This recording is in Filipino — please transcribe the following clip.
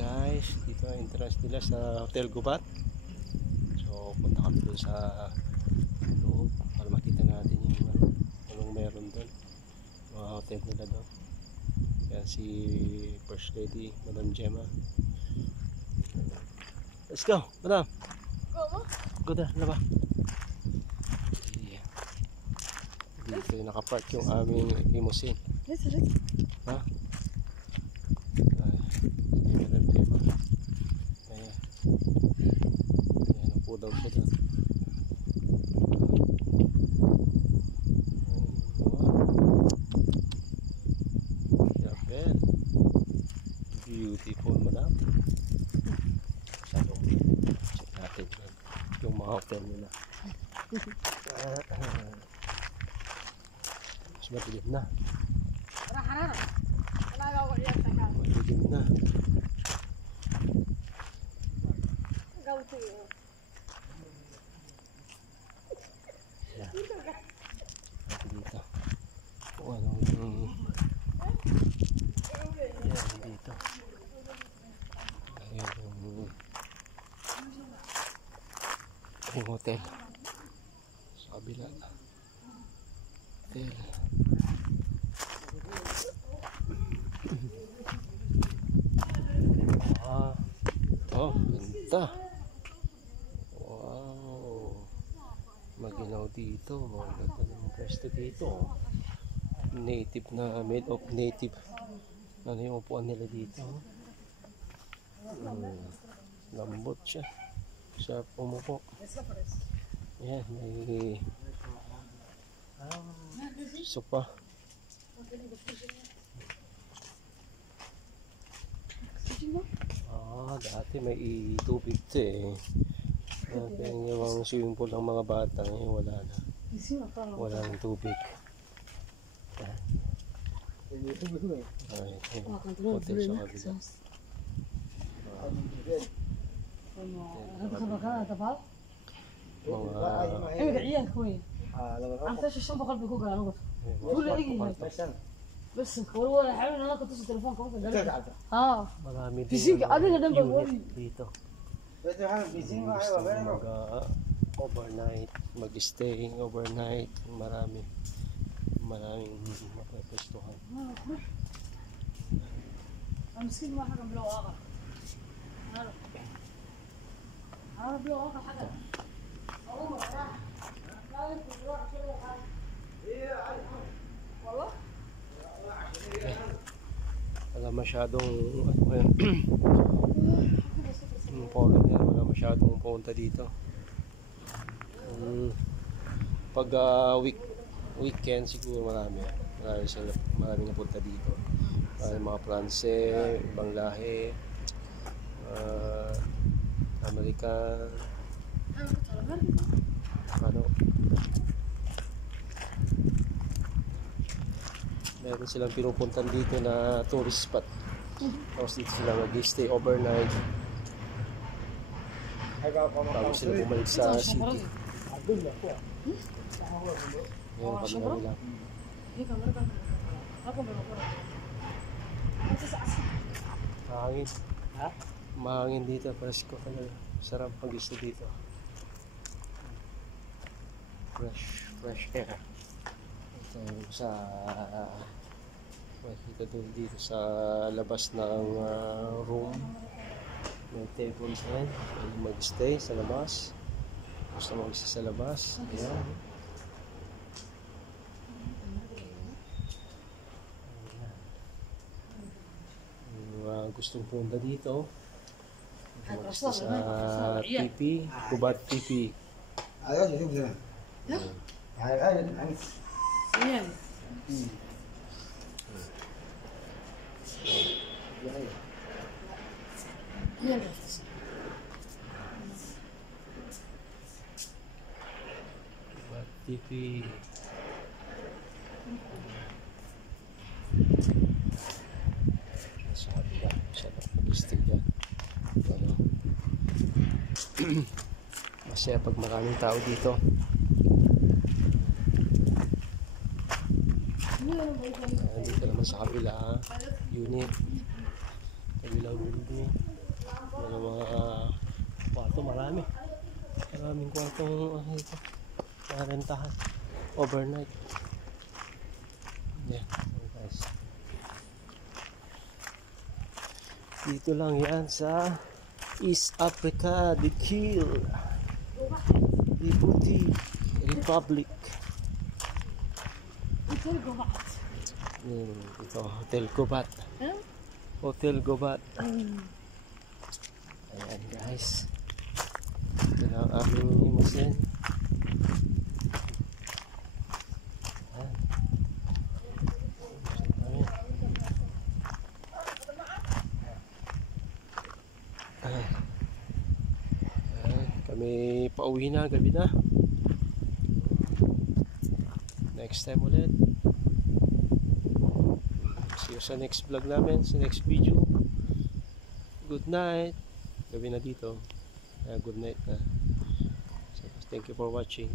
guys, dito ang entrance nila sa Hotel Gubat. So punta kami doon sa loob para makita natin yung anong meron doon, mga hotel nila doon. Yan si First Lady Madam Gemma. Let's go, Madam. Go there, laba. Yeah. Dito yung nakapark yung aming limousine. Ha? Madam Gemma. Ayan. Ayan, upo daw siya doon. Beautiful, Madam. Check natin yung mga hotel nila. Mas madilim na. Madilim na. Yan. Dito. O ano yung... Yan dito. Ayan yung hotel sa kabila. Hotel. Oh, ganda. Wow, maginaw dito. Ganda ng pwesto dito. Native na, made of native. Ano yung upuan nila dito? Lambot siya sa pumupo. Yan, may sopa. Dati may tubig ito eh. Dati yung swimming pool ng mga bata ngayon wala na. Wala ng tubig. Hotel sa kabila. بس هو حاول انا كنت اتصل تليفون كمان marami din unit dito. Overnight, mag-stay overnight, maraming mapwestuhan. مسكين ما حدا بلو اخر انا بلو اخر حدا والله wala masyadong foreigner, wala masyadong punta dito. Pag weekend siguro marami na punta dito. Mga Pranse, ibang lahi, American, ano, meron silang pinupuntan dito na tourist spot. Tapos dito sila mag-stay overnight bago sila bumalik sa city. Ayan, camera nila. Mahangin. Mahangin dito, presko talaga. Sarap mag-stay dito. Fresh air. Ito sa makikita doon dito sa labas ng room. May table din. Mag-stay sa labas. Gusto mag-stay sa labas. Ayan. Gustong punta dito. Mag-stay sa TP. Gubat TP. Ayan. Ayan. TV. Sabi na, siya na pag-istig yan. Masaya pag maraming tao dito. Dito naman sa kabila unit, kabilang building. Yung mga kwarto, marami. Maraming kwartong ito. Marentahan. Overnight. Yan. Guys. Dito lang yan sa East Africa, Dikil, Djibouti Republic. Hotel Gobat. Ito, Hotel Gobat. Huh? Hotel Gobat. Ayan guys. Ito na ang aming imasin. Ayan. Kami pauwi na, gabi na. Next time ulit. See you sa next vlog namin, sa next video. Good night. Gabi na dito. Good night na. So, thank you for watching.